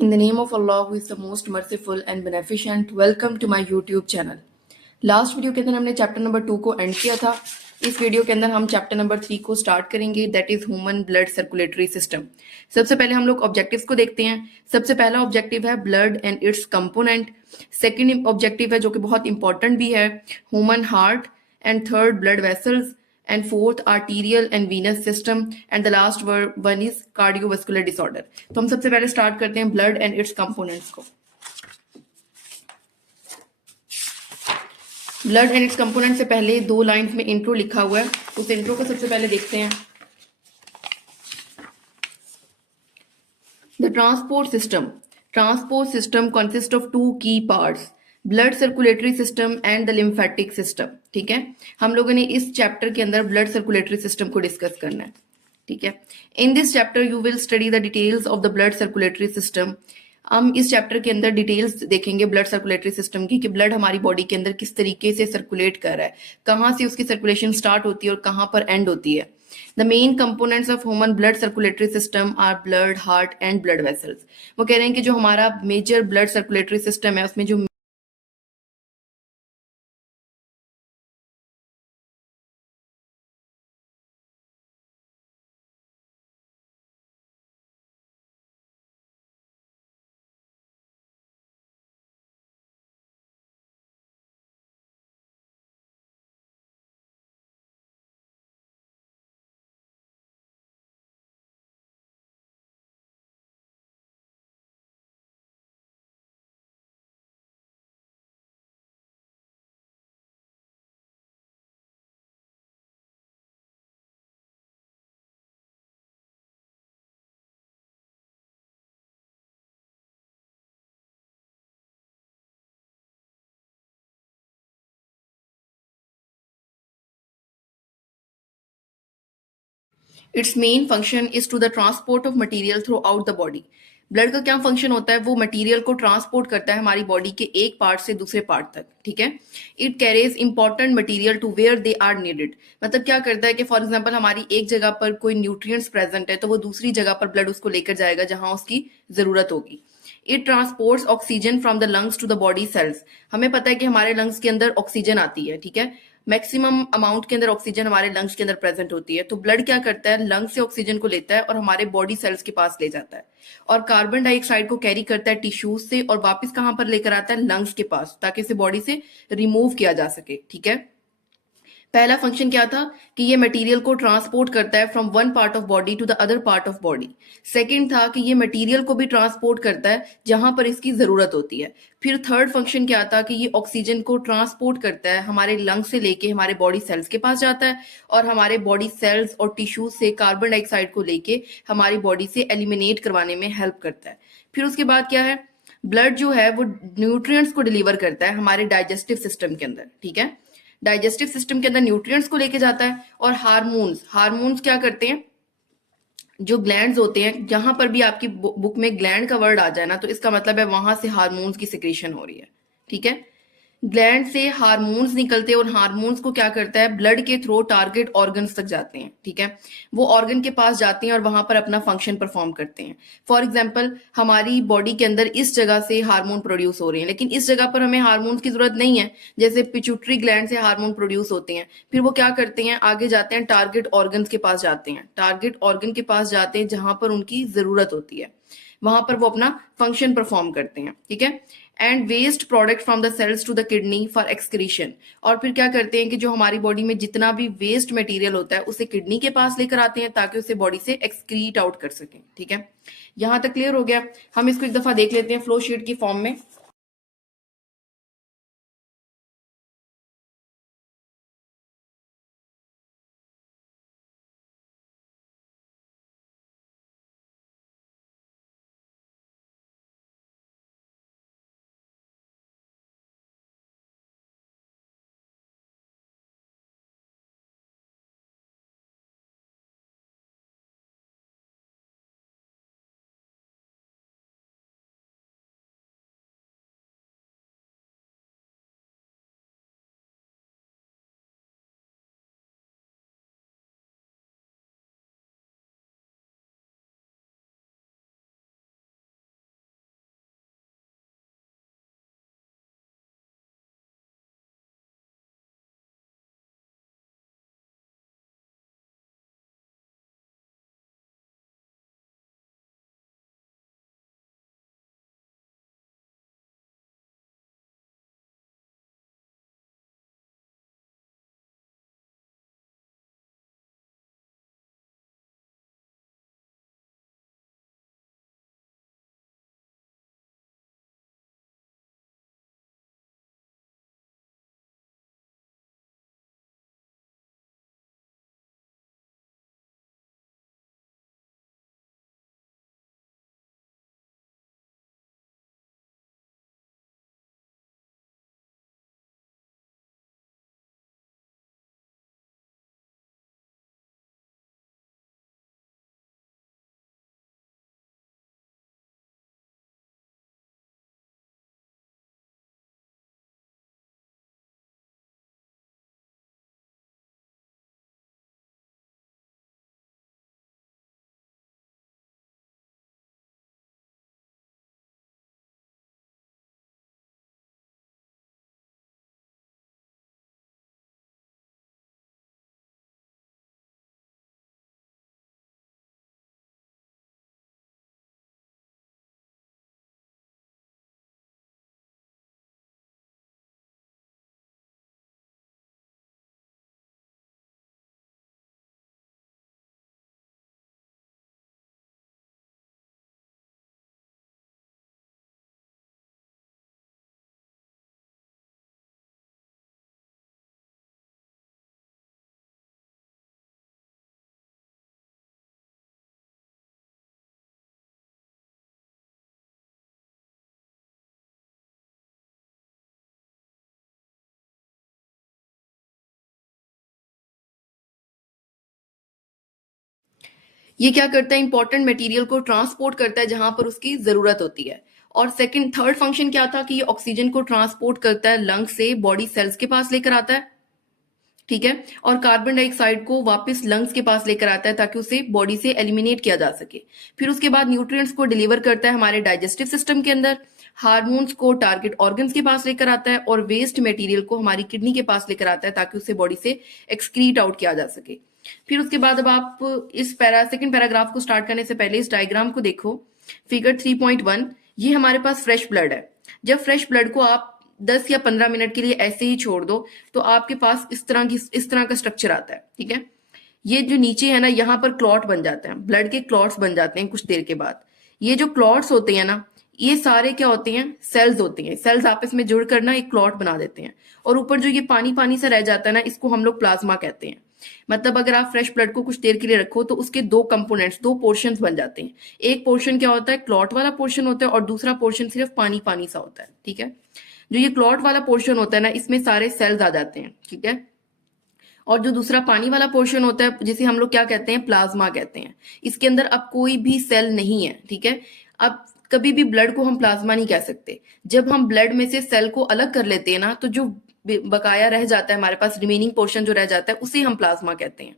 In the name of Allah, who is the most merciful and beneficent, welcome to my YouTube channel. Last video के अंदर हमने chapter number 2 को and किया था. इस video के अंदर हम चैप्टर नंबर 3 को स्टार्ट करेंगे, that is human blood circulatory system. सबसे पहले हम लोग ऑब्जेक्टिव्स को देखते हैं. सबसे पहला ऑब्जेक्टिव है blood and it's component. Second objective है जो कि बहुत इंपॉर्टेंट भी है, human heart. And third blood vessels. And fourth arterial and venous system. And the last one is cardiovascular disorder. तो हम सबसे पहले स्टार्ट करते हैं ब्लड एंड इट्स कंपोनेंट्स को. ब्लड एंड इट्स कंपोनेंट से पहले 2 लाइंस में इंट्रो लिखा हुआ है, उस इंट्रो को सबसे पहले देखते हैं. The transport system consist of 2 की parts, blood circulatory system and the lymphatic system. ठीक है, हम लोगों ने इस चैप्टर के अंदर ब्लड सर्कुलेटरी सिस्टम को डिस्कस करना है. ठीक है, in this chapter you will study the details of the blood circulatory system. हम इस चैप्टर के अंदर डिटेल्स देखेंगे ब्लड सर्कुलेटरी सिस्टम की, कि ब्लड हमारी बॉडी के अंदर किस तरीके से सर्कुलेट कर रहा है, कहाँ से उसकी सर्कुलेशन स्टार्ट होती है और कहाँ पर एंड होती है. The main components of human blood circulatory system are blood, heart and blood vessels. वो कह रहे हैं कि जो हमारा मेजर ब्लड सर्कुलेटरी सिस्टम है उसमें जो its main function is to the transport of material throughout the body. Blood का क्या फंक्शन होता है, वो मटेरियल को ट्रांसपोर्ट करता है हमारी बॉडी के एक पार्ट से दूसरे पार्ट तक. ठीक है, it carries important material to where they are needed. मतलब क्या करता है कि फॉर एग्जांपल हमारी एक जगह पर कोई न्यूट्रिएंट्स प्रेजेंट है तो वो दूसरी जगह पर ब्लड उसको लेकर जाएगा जहां उसकी जरूरत होगी. It transports oxygen from the lungs to the body cells. हमें पता है कि हमारे लंग्स के अंदर ऑक्सीजन आती है. ठीक है, मैक्सिमम अमाउंट के अंदर ऑक्सीजन हमारे लंग्स के अंदर प्रेजेंट होती है. तो ब्लड क्या करता है, लंग्स से ऑक्सीजन को लेता है और हमारे बॉडी सेल्स के पास ले जाता है, और कार्बन डाइऑक्साइड को कैरी करता है टिश्यूज से और वापस कहां पर लेकर आता है, लंग्स के पास, ताकि इसे बॉडी से रिमूव किया जा सके. ठीक है, पहला फंक्शन क्या था कि ये मटेरियल को ट्रांसपोर्ट करता है from one part of body to the other part of body. Second था कि ये मटेरियल को भी ट्रांसपोर्ट करता है जहां पर इसकी जरूरत होती है. फिर थर्ड फंक्शन क्या था कि ये ऑक्सीजन को ट्रांसपोर्ट करता है हमारे लंग से लेके हमारे बॉडी सेल्स के पास जाता है, और हमारे बॉडी सेल्स और टिश्यूज से कार्बन डाइऑक्साइड को लेके हमारी बॉडी से एलिमिनेट करवाने में हेल्प करता है. फिर उसके बाद क्या है, ब्लड जो है वो न्यूट्रिएंट्स को डिलीवर करता है हमारे डाइजेस्टिव सिस्टम के अंदर. ठीक है, डाइजेस्टिव सिस्टम के अंदर न्यूट्रिएंट्स को लेके जाता है. और हार्मोन्स क्या करते हैं, जो ग्लैंड्स होते हैं, जहां पर भी आपकी बुक में ग्लैंड का वर्ड आ जाए ना, तो इसका मतलब है वहां से हार्मोन्स की सिक्रेशन हो रही है. ठीक है, ग्लैंड से हार्मोन्स निकलते हैं और हार्मोन्स को क्या करता है, ब्लड के थ्रू टारगेट ऑर्गन्स तक जाते हैं. ठीक है, वो ऑर्गन के पास जाते हैं और वहां पर अपना फंक्शन परफॉर्म करते हैं. फॉर एग्जांपल हमारी बॉडी के अंदर इस जगह से हार्मोन प्रोड्यूस हो रहे हैं, लेकिन इस जगह पर हमें हार्मोन्स की जरूरत नहीं है. जैसे पिट्यूटरी ग्लैंड से हार्मोन प्रोड्यूस होते हैं, फिर वो क्या करते हैं, आगे जाते हैं टारगेट ऑर्गन्स के पास जाते हैं. टारगेट ऑर्गन के पास जाते हैं जहां पर उनकी जरूरत होती है, वहां पर वो अपना फंक्शन परफॉर्म करते हैं. ठीक है, and waste product from the cells to the kidney for excretion. और फिर क्या करते हैं कि जो हमारी बॉडी में जितना भी वेस्ट मटेरियल होता है उसे किडनी के पास लेकर आते हैं ताकि उसे बॉडी से एक्सक्रीट आउट कर सकें. ठीक है, यहां तक क्लियर हो गया. हम इसको एक दफा देख लेते हैं फ्लो शीट की फॉर्म में. ये क्या करता है, इंपॉर्टेंट मटेरियल को ट्रांसपोर्ट करता है जहां पर उसकी जरूरत होती है। और सेकंड थर्ड फंक्शन क्या था कि ये ऑक्सीजन को ट्रांसपोर्ट करता है लंग से बॉडी सेल्स के पास लेकर आता है, ठीक है, और कार्बन डाइऑक्साइड को वापस लंग्स के पास लेकर आता है ताकि उसे बॉडी से एलिमिनेट किया जा सके। फिर उसके बाद न्यूट्रिएंट्स को डिलीवर करता है हमारे डाइजेस्टिव सिस्टम के अंदर, हार्मोन्स को टारगेट ऑर्गन्स के पास लेकर आता है, और वेस्ट मटेरियल को हमारी किडनी के पास लेकर आता है ताकि उसे बॉडी से एक्सक्रीट आउट किया जा सके। फिर उसके बाद अब आप इस सेकंड पैराग्राफ को स्टार्ट करने से पहले इस डायग्राम को देखो, फिगर 3.1। ये हमारे पास फ्रेश ब्लड है। जब फ्रेश ब्लड को आप 10 या 15 मिनट के लिए ऐसे ही छोड़ दो तो आपके पास इस तरह का स्ट्रक्चर आता है, ठीक है। ये जो नीचे है ना, यहाँ पर क्लॉट बन जाते हैं, ब्लड के क्लॉट्स बन जाते हैं कुछ देर के बाद। ये जो क्लॉट्स होते हैं ना, ये सारे क्या होते हैं, सेल्स होती हैं। सेल्स आपस में जुड़कर ना एक क्लॉट बना देते हैं, और ऊपर जो ये पानी पानी सा रह जाता है ना, इसको हम लोग प्लाज्मा कहते हैं। मतलब अगर आप फ्रेश ब्लड को कुछ देर के लिए रखो तो उसके दो कंपोनेंट्स, दो पोर्शंस बन जाते हैं। एक पोर्शन क्या होता है, क्लॉट वाला पोर्शन होता है, और दूसरा पोर्शन सिर्फ पानी पानी सा होता है, ठीक है। जो ये क्लॉट वाला पोर्शन होता है ना, इसमें सारे सेल्स आ जाते हैं, ठीक है। और जो दूसरा पानी वाला पोर्शन होता है जिसे हम लोग क्या कहते हैं, प्लाज्मा कहते हैं, इसके अंदर अब कोई भी सेल नहीं है, ठीक है। अब कभी भी ब्लड को हम प्लाज्मा नहीं कह सकते। जब हम ब्लड में से सेल को अलग कर लेते हैं ना, तो जो बकाया रह जाता है हमारे पास, रिमेनिंग पोर्शन जो रह जाता है, उसे हम प्लाज्मा कहते हैं।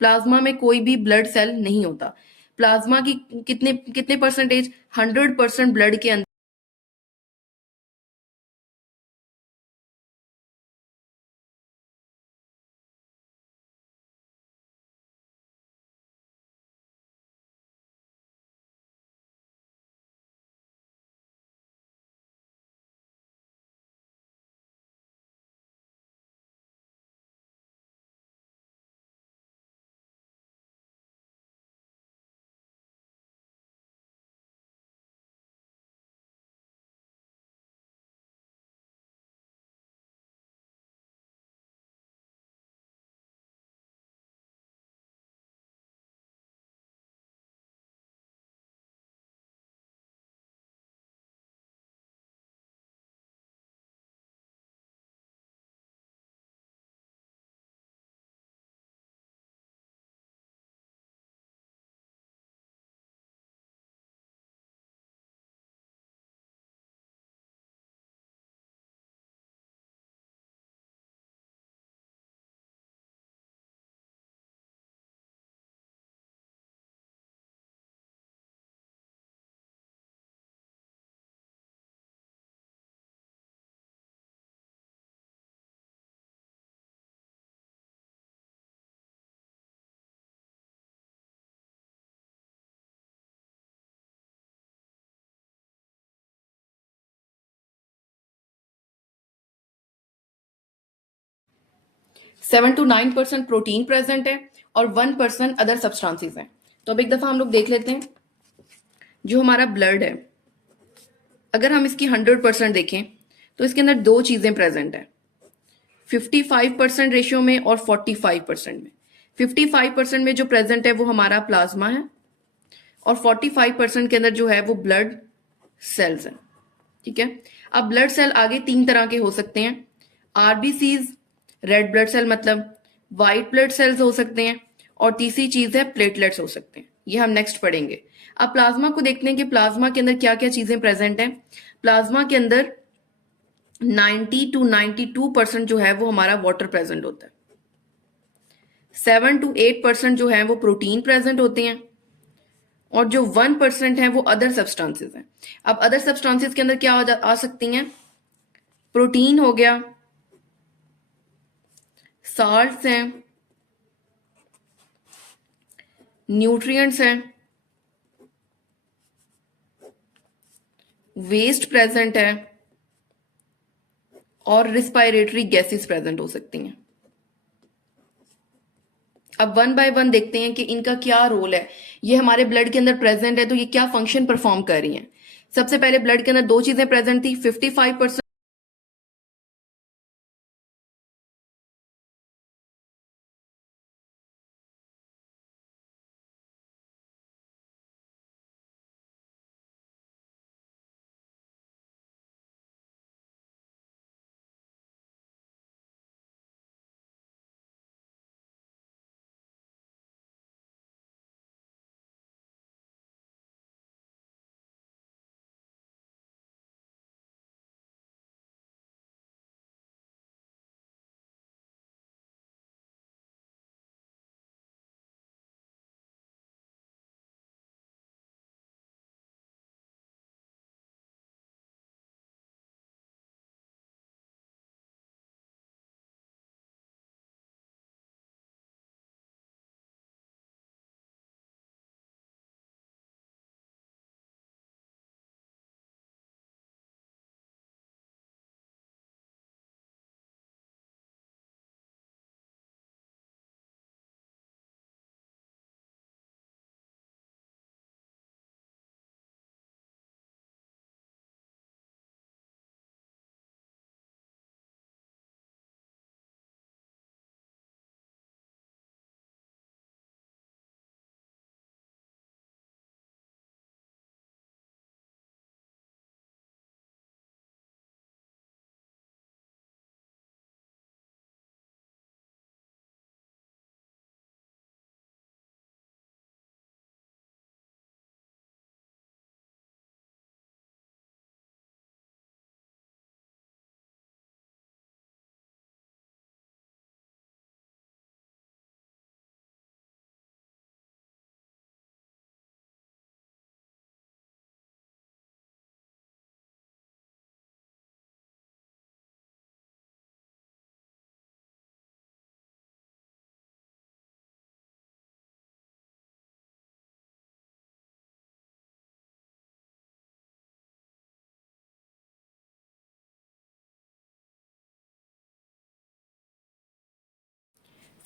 प्लाज्मा में कोई भी ब्लड सेल नहीं होता। प्लाज्मा की कितने कितने परसेंटेज, 100% ब्लड के अंदर 7 to 9% प्रोटीन प्रेजेंट है, और 1% अदर सब्सटेंसेस हैं। तो अब एक दफा हम लोग देख लेते हैं, जो हमारा ब्लड है, अगर हम इसकी 100% देखें तो इसके अंदर दो चीजें प्रेजेंट है, 55% रेशियो में और 45% में। 55% में जो प्रेजेंट है वो हमारा प्लाज्मा है, और 45% के अंदर जो है वो ब्लड सेल्स हैं, ठीक है। अब ब्लड सेल आगे तीन तरह के हो सकते हैं, आरबीसीज, रेड ब्लड सेल मतलब, व्हाइट ब्लड सेल्स हो सकते हैं, और तीसरी चीज है प्लेटलेट्स हो सकते हैं। ये हम नेक्स्ट पढ़ेंगे। अब प्लाज्मा को देखते हैं कि प्लाज्मा के अंदर क्या क्या चीजें प्रेजेंट हैं। प्लाज्मा के अंदर 90 to 92% जो है वो हमारा वाटर प्रेजेंट होता है। 7 to 8% जो है वो प्रोटीन प्रेजेंट होते हैं, और जो 1% है वो अदर सब्सटेंसेस हैं। अब अदर सब्सटेंसेस के अंदर क्या आ सकती हैं, प्रोटीन हो गया, साल्ट्स हैं, न्यूट्रिएंट्स हैं, वेस्ट प्रेजेंट है, और रिस्पायरेटरी गैसेस प्रेजेंट हो सकती हैं। अब वन बाय वन देखते हैं कि इनका क्या रोल है। ये हमारे ब्लड के अंदर प्रेजेंट है तो ये क्या फंक्शन परफॉर्म कर रही हैं। सबसे पहले ब्लड के अंदर दो चीजें प्रेजेंट थी, 55%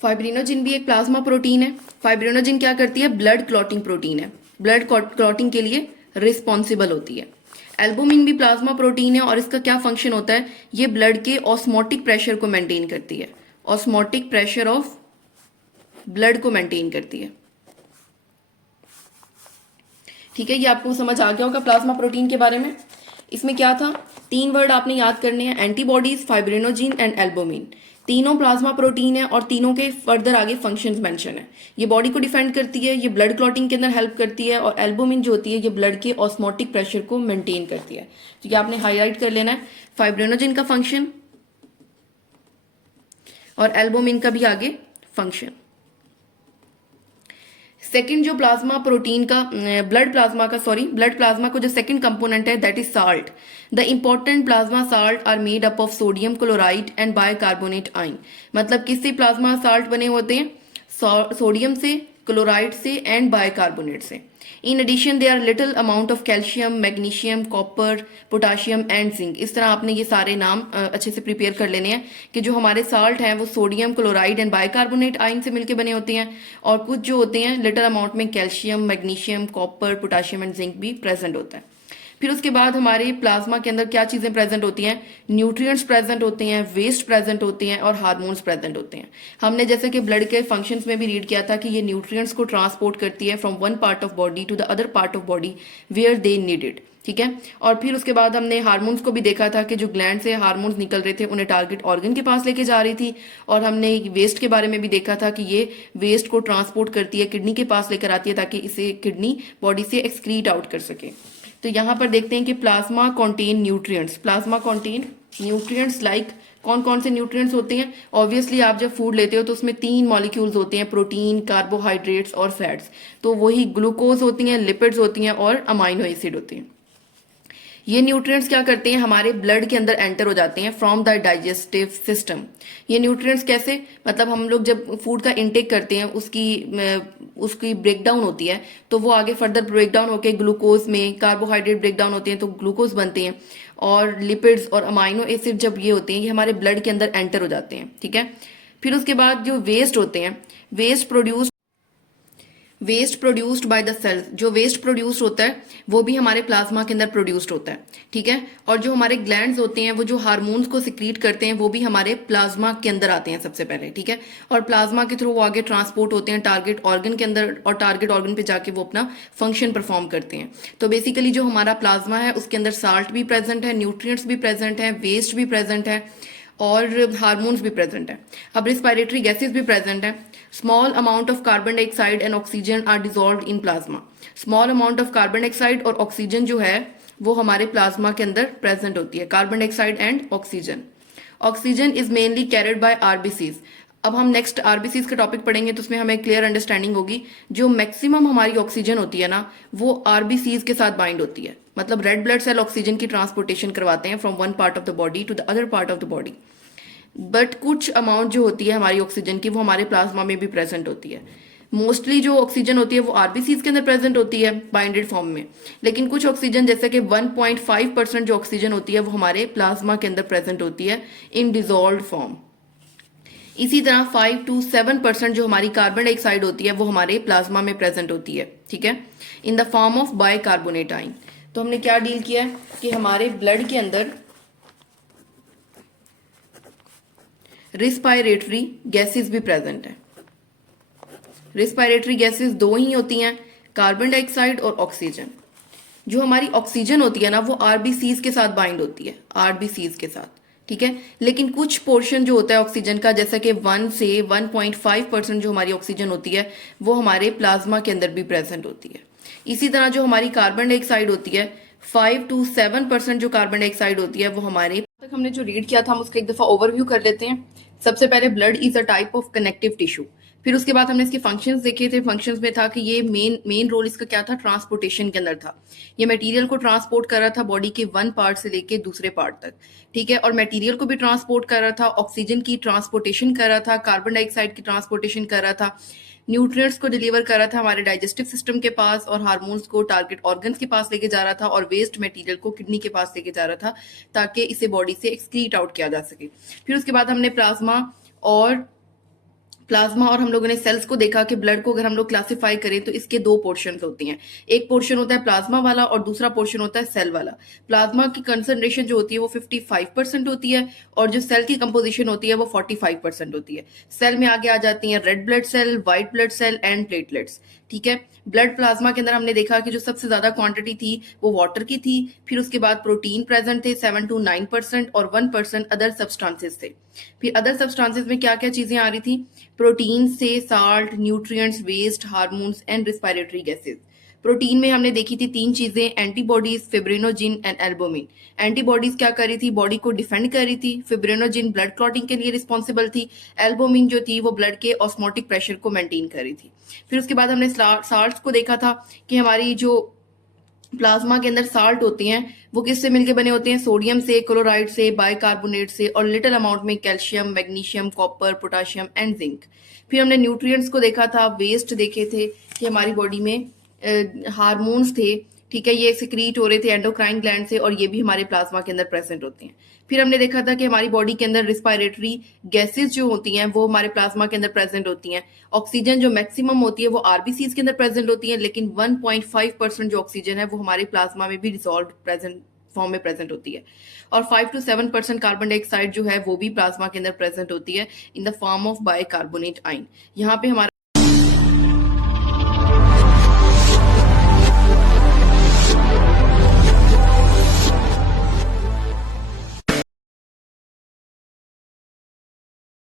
फाइब्रिनोजिन भी एक प्लाज्मा प्रोटीन है। फाइब्रिनोजिन क्या करती है? ब्लड क्लॉटिंग प्रोटीन है, ब्लड क्लॉटिंग के लिए रिस्पॉन्सिबल होती है। एल्बुमिन भी प्लाज्मा प्रोटीन है और इसका क्या फंक्शन होता है? ये ब्लड के ऑस्मोटिक प्रेशर को मेंटेन करती है, ऑस्मोटिक प्रेशर ऑफ ब्लड को मेंटेन करती है। ठीक है, ये आपको समझ आ गया होगा प्लाज्मा प्रोटीन के बारे में। इसमें क्या था? 3 वर्ड आपने याद करने हैं, एंटीबॉडीज, फाइब्रिनोजिन एंड एल्बुमिन। तीनों प्लाज्मा प्रोटीन है और तीनों के फर्दर आगे फंक्शंस मेंशन है। ये बॉडी को डिफेंड करती है, ये ब्लड क्लॉटिंग के अंदर हेल्प करती है, और एल्बुमिन जो होती है ये ब्लड के ऑस्मोटिक प्रेशर को मेंटेन करती है। तो ये आपने हाईलाइट कर लेना है, फाइब्रिनोजिन का फंक्शन और एल्बुमिन का भी आगे फंक्शन। सेकंड जो प्लाज्मा प्रोटीन का ब्लड प्लाज्मा को जो सेकंड कंपोनेंट है that is salt. The important plasma salt are made up of sodium chloride and bicarbonate ion. मतलब किससे प्लाज्मा साल्ट बने होते हैं? सोडियम से, क्लोराइड से एंड बाइकार्बोनेट से। In addition there little amount of calcium, magnesium, copper, potassium and zinc. इस तरह आपने ये सारे नाम अच्छे से प्रिपेयर कर लेने हैं कि जो हमारे साल्ट हैं वो sodium, chloride and bicarbonate ion से मिलकर बने होते हैं, और कुछ जो होते हैं लिटिल अमाउंट में calcium, magnesium, copper, potassium and zinc भी प्रेजेंट होता है। फिर उसके बाद हमारे प्लाज्मा के अंदर क्या चीजें प्रेजेंट होती हैं? न्यूट्रिएंट्स प्रेजेंट होते हैं, वेस्ट प्रेजेंट होते हैं और हार्मोन्स प्रेजेंट होते हैं। हमने जैसे कि ब्लड के फंक्शंस में भी रीड किया था कि ये न्यूट्रिएंट्स को ट्रांसपोर्ट करती है from one part of body to the other part of body where they needed. ठीक है, और फिर उसके बाद हमने हार्मोन्स को भी देखा था कि जो ग्लैंड से हार्मोन्स निकल रहे थे उन्हें टारगेट ऑर्गन के पास लेके जा रही थी, और हमने वेस्ट के बारे में भी देखा था कि ये वेस्ट को ट्रांसपोर्ट करती है, किडनी के पास लेकर आती है ताकि इसे किडनी बॉडी से एक्सक्रीट आउट कर सके। तो यहाँ पर देखते हैं कि plasma contain nutrients. Plasma contain nutrients like कौन कौन से न्यूट्रिएंट्स होते हैं? ऑब्वियसली आप जब फूड लेते हो तो उसमें 3 मॉलिक्यूल्स होते हैं, प्रोटीन, कार्बोहाइड्रेट्स और फैट्स। तो वही ग्लूकोज होती हैं, लिपिड्स होती हैं और अमाइनो एसिड होते हैं। ये न्यूट्रिएंट्स क्या करते हैं? हमारे ब्लड के अंदर एंटर हो जाते हैं फ्रॉम द डाइजेस्टिव सिस्टम। ये न्यूट्रिएंट्स कैसे? मतलब हम लोग जब फूड का इनटेक करते हैं उसकी ब्रेकडाउन होती है, तो वो आगे फर्दर ब्रेकडाउन होकर ग्लूकोज में, कार्बोहाइड्रेट ब्रेकडाउन होते हैं तो ग्लूकोज बनते हैं, और लिपिड्स और अमाइनो एसिड जब ये होते हैं ये हमारे ब्लड के अंदर एंटर हो जाते हैं। ठीक है, फिर उसके बाद जो वेस्ट होते हैं, waste produced by the cells. जो वेस्ट प्रोड्यूस्ड होता है वो भी हमारे प्लाज्मा के अंदर प्रोड्यूस्ड होता है। ठीक है, और जो हमारे ग्लैंड्स होते हैं वो जो हार्मोन्स को सिक्रीट करते हैं वो भी हमारे प्लाज्मा के अंदर आते हैं सबसे पहले। ठीक है, और प्लाज्मा के थ्रू वो आगे ट्रांसपोर्ट होते हैं टारगेट ऑर्गन के अंदर, और टारगेट ऑर्गन पे जाके वो अपना फंक्शन परफॉर्म करते हैं। तो बेसिकली जो हमारा प्लाज्मा है उसके अंदर साल्ट भी प्रेजेंट है, न्यूट्रिएंट्स भी प्रेजेंट है, वेस्ट भी प्रेजेंट है और हार्मोन्स भी प्रेजेंट है। अब रिस्पायरेटरी गैसेस भी प्रेजेंट है। Small amount of carbon dioxide and oxygen are dissolved in plasma. Small amount of carbon dioxide और ऑक्सीजन जो है वो हमारे प्लाज्मा के अंदर प्रेजेंट होती है, carbon dioxide and oxygen. Oxygen is mainly carried by RBCs. अब हम नेक्स्ट आरबीसीज का टॉपिक पढ़ेंगे तो उसमें हमें क्लियर अंडरस्टैंडिंग होगी। जो मैक्सिमम हमारी ऑक्सीजन होती है ना वो आरबीसीज के साथ बाइंड होती है। मतलब रेड ब्लड सेल ऑक्सीजन की ट्रांसपोर्टेशन करवाते हैं from one part of the body to the other part of the body. But कुछ अमाउंट जो होती है हमारी ऑक्सीजन की वो हमारे प्लाज्मा में भी प्रेजेंट होती है। मोस्टली जो ऑक्सीजन होती है वो आरबीसीज के अंदर प्रेजेंट होती है बाइंडेड फॉर्म में, लेकिन कुछ ऑक्सीजन जैसे कि 1.5% जो ऑक्सीजन होती है वो हमारे प्लाज्मा के अंदर प्रेजेंट होती है इन डिजॉल्व्ड फॉर्म। इसी तरह 5 to 7% जो हमारी कार्बन डाइऑक्साइड होती है वो हमारे प्लाज्मा में प्रेजेंट होती है। ठीक है, in the form of bicarbonate ion. तो हमने क्या डील किया है कि हमारे ब्लड के अंदर रिस्पायरेटरी गैसेस भी प्रेजेंट है। रिस्पायरेटरी गैसेस 2 ही होती हैं, कार्बन डाइऑक्साइड और ऑक्सीजन। जो हमारी ऑक्सीजन होती है ना वो आरबीसीज के साथ बाइंड होती है, आरबीसीज के साथ। ठीक है, लेकिन कुछ पोर्शन जो होता है ऑक्सीजन का जैसा कि 1 से 1.5% जो हमारी ऑक्सीजन होती है वो हमारे प्लाज्मा के अंदर भी प्रेजेंट होती है। इसी तरह जो हमारी कार्बन डाइऑक्साइड होती है 5 to 7% जो कार्बन डाइऑक्साइड होती है वो हमारे तक हमने जो रीड किया था हम उसका एक दफा ओवरव्यू कर लेते हैं। सबसे पहले blood is a type of connective tissue. फिर उसके बाद हमने इसके फंक्शंस देखे थे। फंक्शंस में था कि ये मेन रोल इसका क्या था? ट्रांसपोर्टेशन के अंदर था। ये मटेरियल को ट्रांसपोर्ट कर रहा था बॉडी के वन पार्ट से लेके दूसरे पार्ट तक। ठीक है, और मटेरियल को भी ट्रांसपोर्ट कर रहा था, ऑक्सीजन की ट्रांसपोर्टेशन कर रहा था, कार्बन डाइऑक्साइड की ट्रांसपोर्टेशन कर रहा था, न्यूट्रिएंट्स को डिलीवर कर रहा था हमारे डाइजेस्टिव सिस्टम के पास, और हार्मोन्स को टारगेट ऑर्गन्स के पास लेके जा रहा था, और वेस्ट मटेरियल को किडनी के पास लेके जा रहा था ताकि इसे बॉडी से एक्सक्रीट आउट किया जा सके। फिर उसके बाद हमने प्लाज्मा और प्लाज्मा और हम लोगों ने सेल्स को देखा कि ब्लड को अगर हम लोग क्लासिफाई करें तो इसके दो पोर्शन होती हैं। एक पोर्शन होता है प्लाज्मा वाला और दूसरा पोर्शन होता है सेल वाला। प्लाज्मा की कंसंट्रेशन जो होती है वो 55% होती है और जो सेल की कंपोजिशन होती है वो 45% होती है। सेल में आगे आ जाती हैं red blood cell, white blood cell and platelets. ठीक है, ब्लड प्लाज्मा के अंदर हमने देखा कि जो सबसे ज्यादा क्वांटिटी थी वो वाटर की थी, फिर उसके बाद प्रोटीन प्रेजेंट थे 7 to 9% और 1% अदर सब्सटेंसेस थे। फिर अदर सब्सटेंसेस में क्या क्या चीजें आ रही थी? प्रोटीन से salt, nutrients, waste, hormones and respiratory gases. Protein में हमने देखी थी तीन चीजें, antibodies, fibrinogen and albumin. Antibodies क्या कर रही थी? बॉडी को डिफेंड कर रही थी। फिब्रिनोजिन ब्लड क्लॉटिंग के लिए रिस्पॉन्सिबल थी। एल्बुमिन जो थी वो ब्लड के ऑस्मोटिक प्रेशर को मेंटेन कर रही थी। फिर उसके बाद हमने साल्ट्स को देखा था कि हमारी जो प्लाज्मा के अंदर साल्ट होती हैं वो किससे मिलके बने होते हैं? सोडियम से, क्लोराइड से, बाइकार्बोनेट से और लिटिल अमाउंट में calcium, magnesium, copper, potassium and zinc. फिर हमने न्यूट्रिएंट्स को देखा था, वेस्ट देखे थे कि हमारी बॉडी में हार्मोन्स थे। ठीक है, ये सिक्रीट हो रहे थे एंडोक्राइन ग्लैंड से और ये भी हमारे प्लाज्मा के अंदर प्रेजेंट होते हैं। फिर हमने देखा था कि हमारी बॉडी के अंदर रिस्पायरेटरी गैसेस जो होती हैं वो हमारे प्लाज्मा के अंदर प्रेजेंट होती हैं। ऑक्सीजन जो मैक्सिमम होती है वो आरबीसीज के अंदर प्रेजेंट होती है, लेकिन 1.5% जो ऑक्सीजन है वो हमारे प्लाज्मा में भी डिसॉल्व प्रेजेंट फॉर्म में प्रेजेंट होती है। और 5 to 7% कार्बन डाइऑक्साइड जो है वो भी प्लाज्मा के अंदर प्रेजेंट होती है in the form of bicarbonate ion. यहाँ पे हमारा